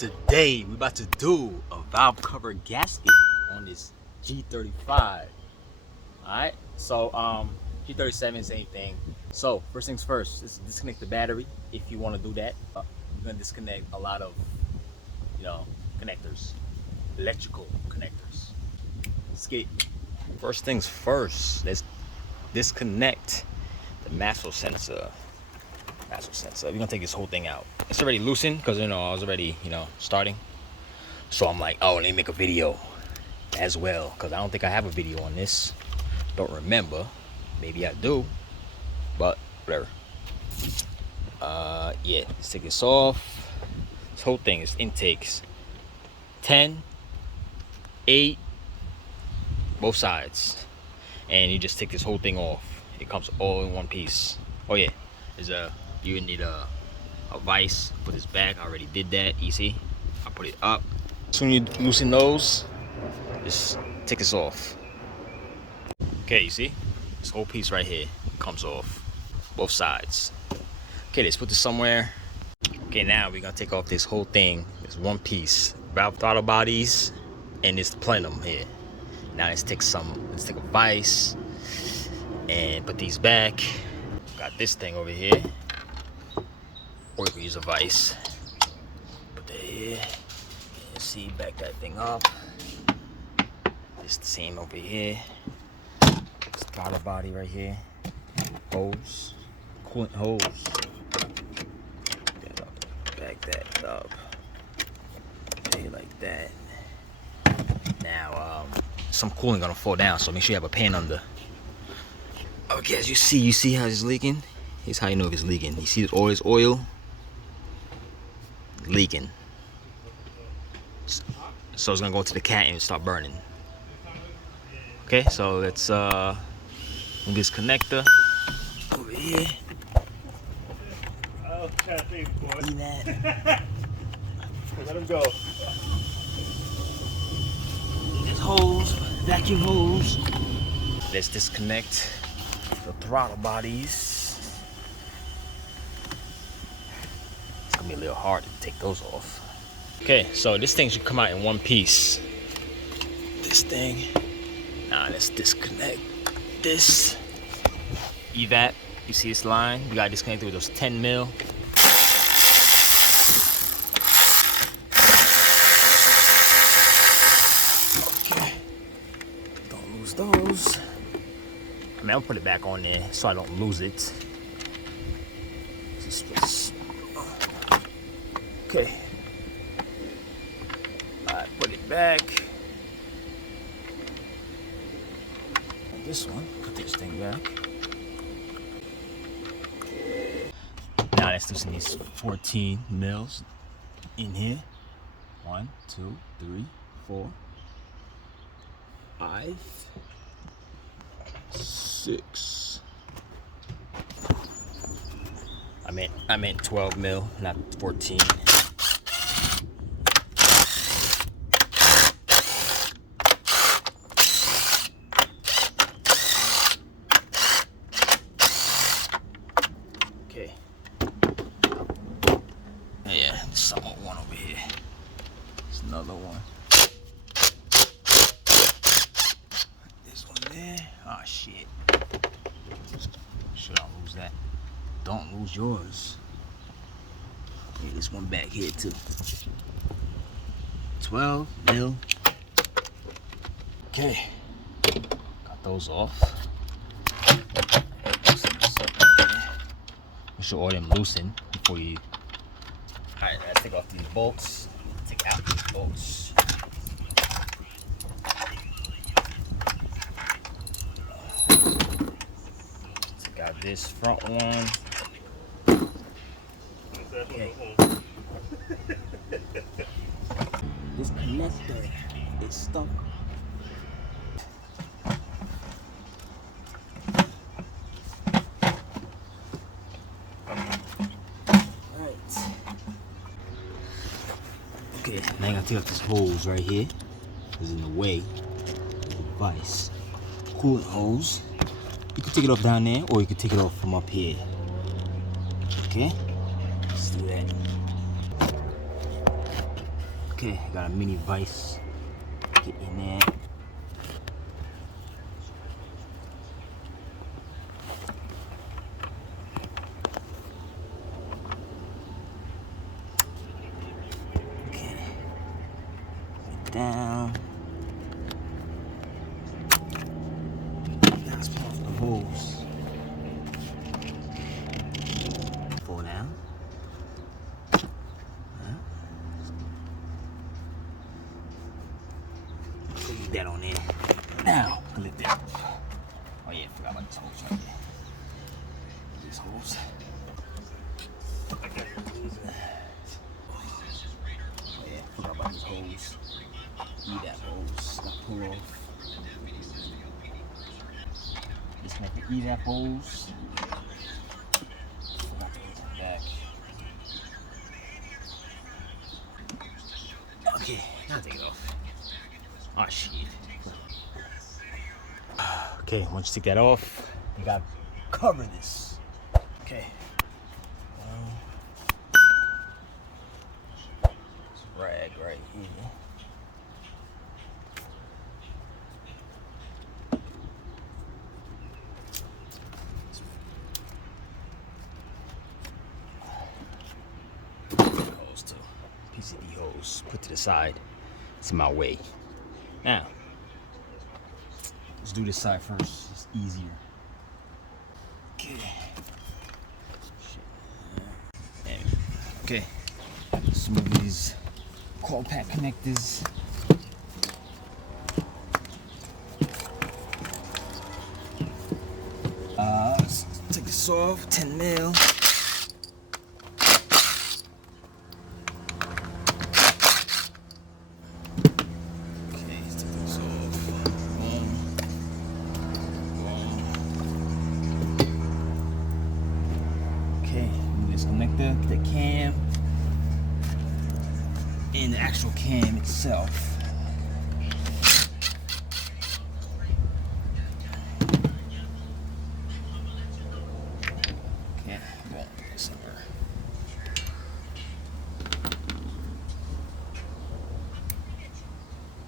Today we about to do a valve cover gasket on this G35. Alright, so G37, same thing. So first things first, let's disconnect the battery if you want to do that. We're gonna disconnect a lot of connectors, electrical connectors. Let's get first things first, let's disconnect the master sensor. We're gonna take this whole thing out. It's already loosened because I was already starting, so I'm like, oh, let me make a video as well because I don't think I have a video on this. Don't remember, maybe I do, but whatever. Yeah, let's take this off. This whole thing is intakes 10, 8, both sides, and you just take this whole thing off. It comes all in one piece. Oh yeah, you need a vise for this back. I already did that, easy. I put it up. As soon as you loosen those, just take this off. Okay, you see? This whole piece right here comes off, both sides. Okay, let's put this somewhere. Okay, now we're gonna take off this whole thing. This one piece, valve throttle bodies, and this plenum here. Now let's take a vise and put these back. Got this thing over here. Or you can use a vise. Put that here. And see, back that thing up. It's the same over here. This throttle body right here. Hose. Coolant hose. Back that up. Okay, like that. Now, some coolant gonna fall down, so make sure you have a pan under. Okay, as you see how it's leaking? Here's how you know if it's leaking. You see all this oil? Leaking, so it's gonna go to the cat and start burning. Okay, so let's move this connector over here. See that? Let him go. This hose, vacuum hose. Let's disconnect the throttle bodies. It's gonna be a little hard to take those off. Okay, so this thing should come out in one piece. This thing. Now let's disconnect this. Evap, you see this line? We gotta disconnect it with those 10 mil. Okay. Don't lose those. I mean, I'll put it back on there so I don't lose it. Okay. Alright, put it back. And this one, put this thing back. Now let's loosen these 14 mils in here. 1, 2, 3, 4, 5, 6. I meant 12 mil, not 14. Okay. Yeah, there's some more one over here. There's another one. This one there. Oh shit. Sure, don't lose that. Don't lose yours. Yeah, this one back here too. 12 mil. Okay. Got those off. Make sure all them loosen before you. Alright, let's take off these bolts. Take out these bolts. Take out this front one. Okay. This connector is stuck. Okay, now I gotta take off this hose right here. It's in the way. The device. Coolant hose. You can take it off down there, or you can take it off from up here. Okay? Let's do that. Okay, got a mini vise. Get in there. Okay. Get down. Now let's pull off the hose. Pull down. Leave that on there. Now, lift it up. Oh yeah, forgot about this hose right there. This hose. Oh yeah, forgot about this hose. Need that hose. Gotta pull off. Disconnect the EVAP hose. Forgot to put that back. Okay, now take it off. Oh shit. Okay, once you take that off, you gotta cover this. Okay. This rag right here. Hose too. PCD hose. Put to the side. It's in my way. Now, let's do this side first. It's easier. Okay. Okay. Let's move these coil pack connectors. Let's take this off. 10 mil. Connector, the cam, and the actual cam itself. Okay, well, somewhere.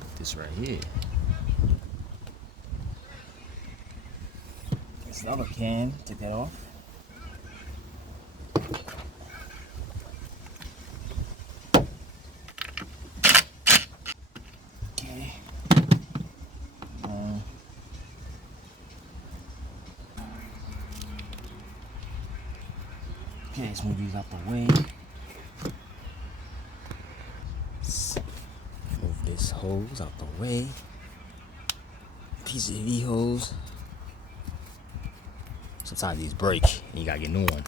Put this right here. This is the other cam. Take that off. Okay, let's move these out the way. Let's move this hose out the way. PCV hose. Sometimes these break and you gotta get new one.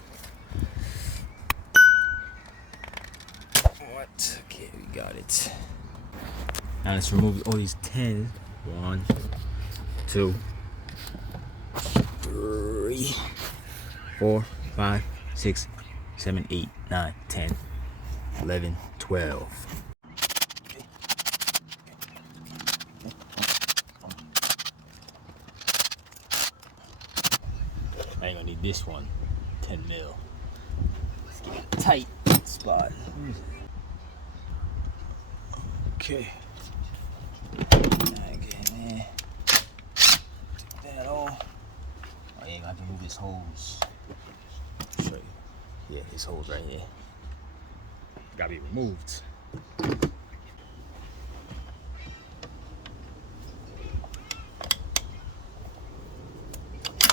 What? Okay, we got it. Now let's remove all these 10. 1, 2, 3, 4, 5, 6, 7, 8, 9, 10, 11, 12. I ain't gonna need this one. 10 mil. Let's get a tight spot. Okay. Get in there. Take that off. Oh yeah, I have to move this hose. Show you. Yeah, this hose right here. Gotta be removed.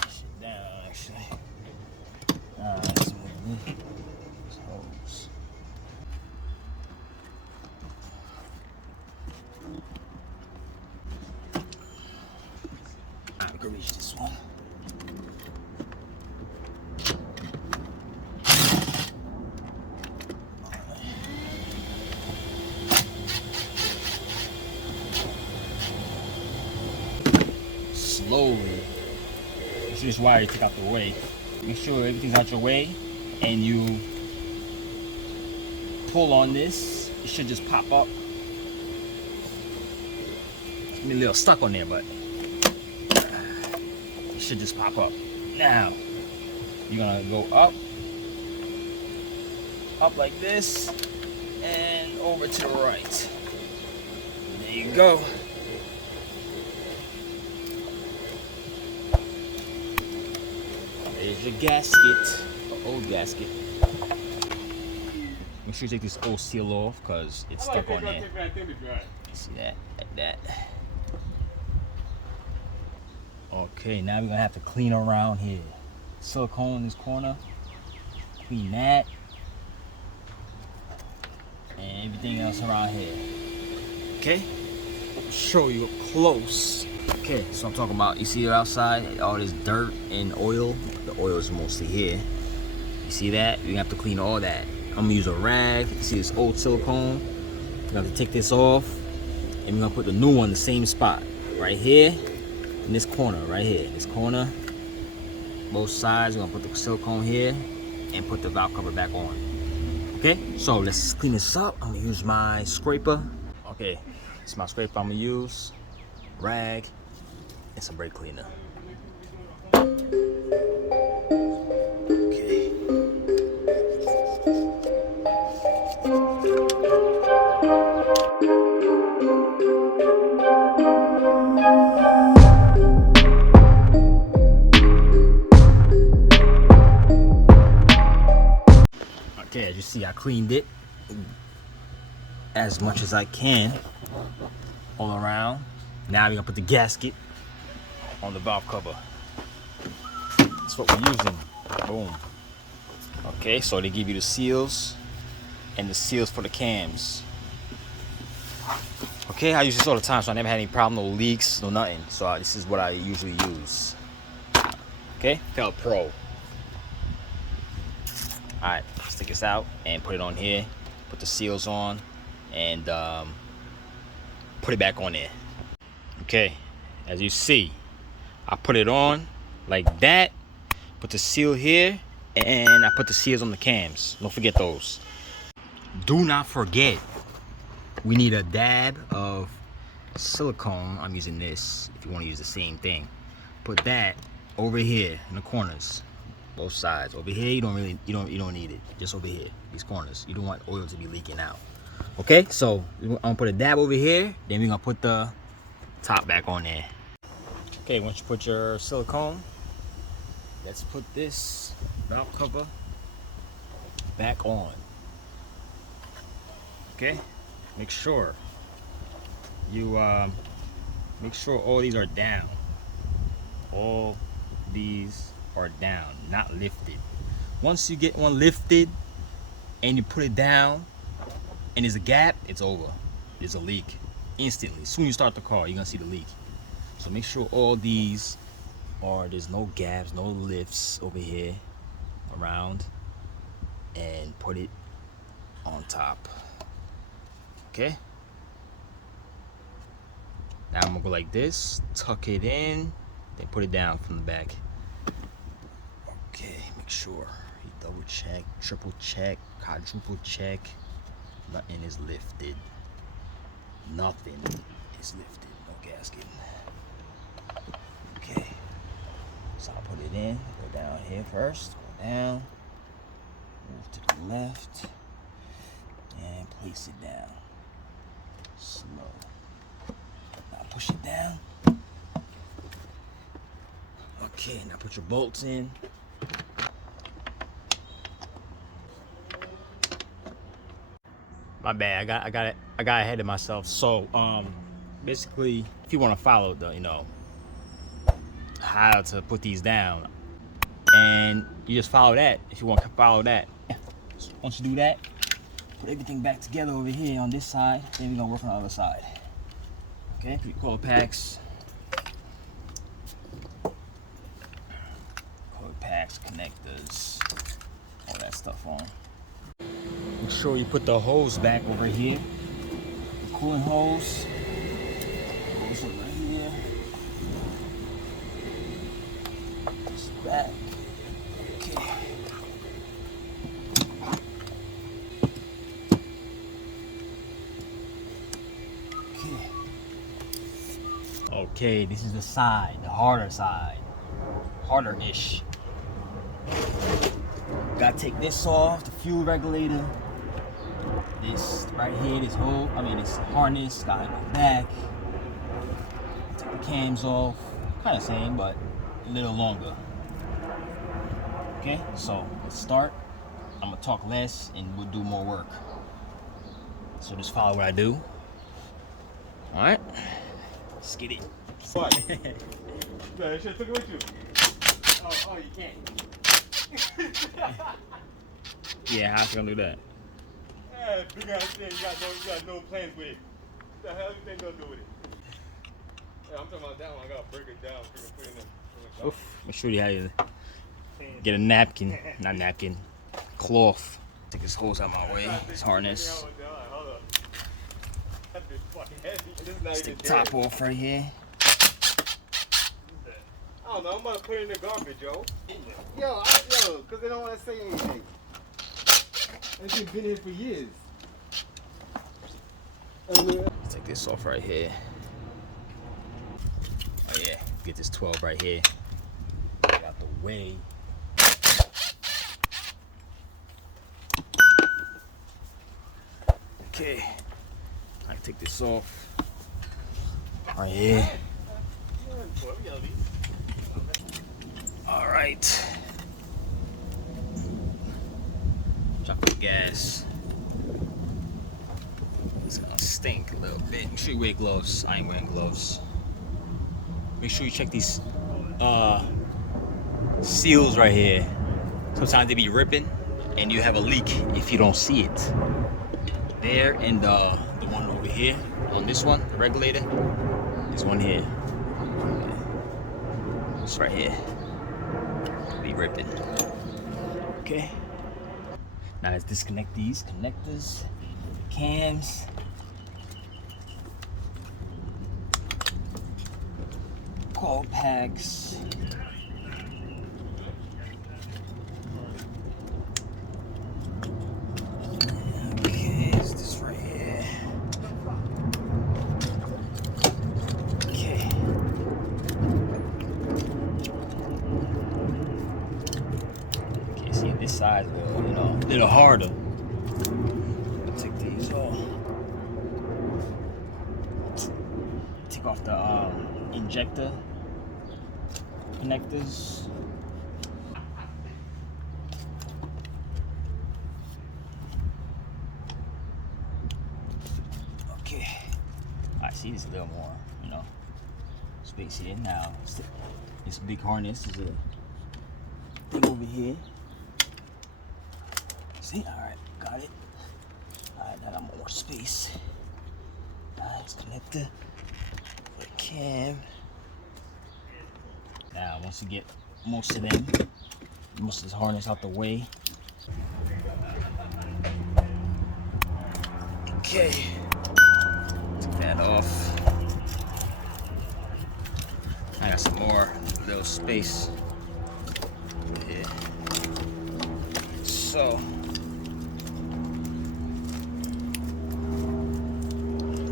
Shit down, actually. Let's move this hose. I can reach this one. Slowly. Make sure this wire you take out the way. Make sure everything's out your way and you pull on this. It should just pop up. It's a little stuck on there, but it should just pop up. Now, you're gonna go up like this, and over over to the right. There you go. There's your gasket, old gasket. Make sure you take this old seal off because it's stuck on there. See that? Like that. Okay, now we're gonna have to clean around here. Silicone in this corner. Clean that. And everything else around here. Okay? I'll show you up close. Okay, so I'm talking about, you see it outside, all this dirt and oil. The oil is mostly here. You see that? You're gonna have to clean all that. I'm gonna use a rag. You see this old silicone? We're gonna have to take this off, and we're gonna put the new one in the same spot. Right here, in this corner, right here. This corner, both sides, we're gonna put the silicone here, and put the valve cover back on. Okay, so let's clean this up. I'm gonna use my scraper. Okay, it's my scraper I'm gonna use. Rag, and some brake cleaner. Okay. Okay, as you see, I cleaned it as much as I can all around. Now we're gonna put the gasket on the valve cover. That's what we're using. Boom. Okay, so they give you the seals and the seals for the cams. Okay, I use this all the time, so I never had any problem, no leaks, no nothing. So this is what I usually use. Okay, felt pro. Alright, let's take this out and put it on here. Put the seals on and put it back on there. Okay, as you see, I put it on like that. Put the seal here, and I put the seals on the cams. Don't forget those. Do not forget, we need a dab of silicone. I'm using this if you want to use the same thing. Put that over here in the corners, both sides. Over here, you don't need it. Just over here, these corners. You don't want oil to be leaking out. Okay, so I'm gonna put a dab over here. Then we're gonna put the top back on there. Okay, once you put your silicone, let's put this valve cover back on. Okay, make sure you make sure all these are down. All these are down, not lifted. Once you get one lifted and you put it down and there's a gap, it's over. There's a leak instantly. As soon as you start the car, you're gonna see the leak. So make sure all these are, there's no gaps, no lifts over here around, and put it on top. Okay, now I'm gonna go like this, tuck it in, then put it down from the back. Okay, make sure you double check, triple check, quadruple check. Nothing is lifted. Nothing is lifted. No gasket. Okay, so I'll put it in. Go down here first. Go down. Move to the left. And place it down. Slow. Now push it down. Okay, now put your bolts in. My bad, I got ahead of myself. So basically, if you want to follow the, how to put these down, and you just follow that. If you want to follow that, so once you do that, put everything back together over here on this side. Then we're gonna work on the other side. Okay, put your coil packs, connectors, all that stuff on. Make sure you put the hose back over here. The cooling hose goes over here. It's back. Okay. Okay, this is the side, the harder side. Harder-ish. Gotta take this off, the fuel regulator. this right here, this harness, got it on the back. Take the cams off, kind of same, but a little longer. Okay, so let's start. I'm gonna talk less and we'll do more work. So just follow what I do. All right, let's get it. What? No, you should have took it with you. Oh, you can't. Yeah, how's you gonna do that? Yeah, big ass thing. You got no plans with it. What the hell you think they'll do with it? Yeah, I'm talking about that one. I gotta break it down. Put it in the Oof, make sure you have your, get a napkin, not napkin, cloth. Take this hose out my way, this harness. Hold up. That bitch fucking heavy. This is not Let's even take the top off right here. I don't know, I'm about to put it in the garbage, yo. Yo, because they don't want to say anything. This shit been here for years. Let's take this off right here. Oh yeah, get this 12 right here. Get out the way. Okay, I take this off right here. All right. Drop the gas. It's gonna stink a little bit. Make sure you wear gloves. I ain't wearing gloves. Make sure you check these seals right here. Sometimes they be ripping and you have a leak if you don't see it. There and the one over here on this one, the regulator. This one here. It's right here. Be ripping. Okay. Now let's disconnect these connectors, cams. Coil packs. Okay, is this right here? Okay. Okay, see this side's a little harder. Take these off. Take off the injector connectors. Okay. I see this a little more, space here. Now, this big harness is a thing over here. See? Alright, got it. Alright, now I got more space. Alright, let's connect the cam. Now, once you get most of this harness out the way. Okay. Take that off. I got some more little space here. So,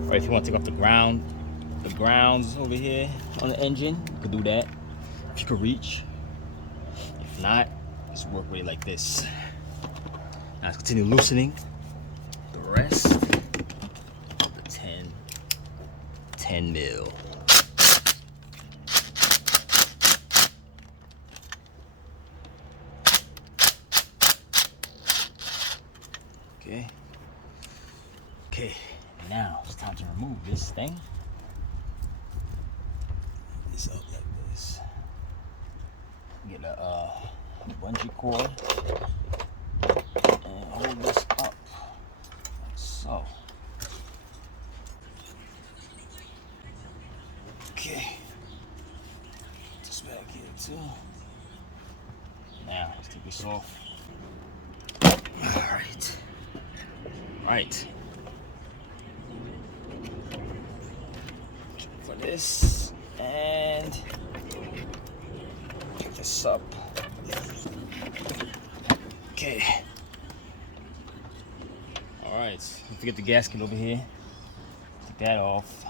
right, if you want to take off the grounds over here on the engine, you could do that if you could reach. If not, just work with it like this. Now let's continue loosening the rest of the 10 mil. Okay, now it's time to remove this thing. This up like this. Get a bungee cord and hold this up like so. Okay, this back here too. Now let's take this off. Right. For this and pick this up. Okay. All right. Don't forget the gasket over here. Take that off.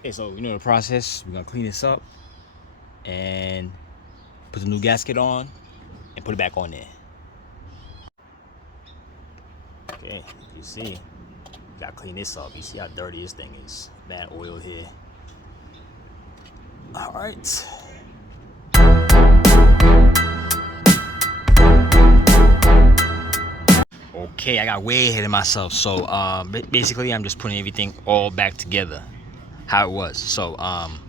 Okay, so you know the process. We're gonna clean this up and put the new gasket on and put it back on there. Okay, you see, gotta clean this up. You see how dirty this thing is. Bad oil here. All right. Okay, I got way ahead of myself. So basically, I'm just putting everything all back together, how it was. So I'm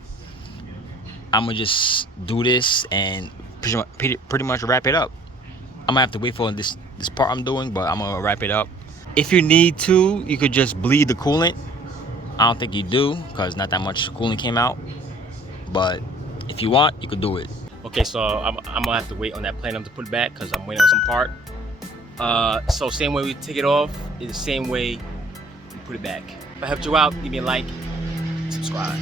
gonna just do this and pretty much wrap it up. I'm gonna have to wait for this part I'm doing, but I'm gonna wrap it up. If you need to, you could just bleed the coolant. I don't think you do, because not that much coolant came out. But if you want, you could do it. Okay, so I'm gonna have to wait on that plenum to put it back, because I'm waiting on some part. So same way we take it off is the same way we put it back. If I helped you out, give me a like, subscribe.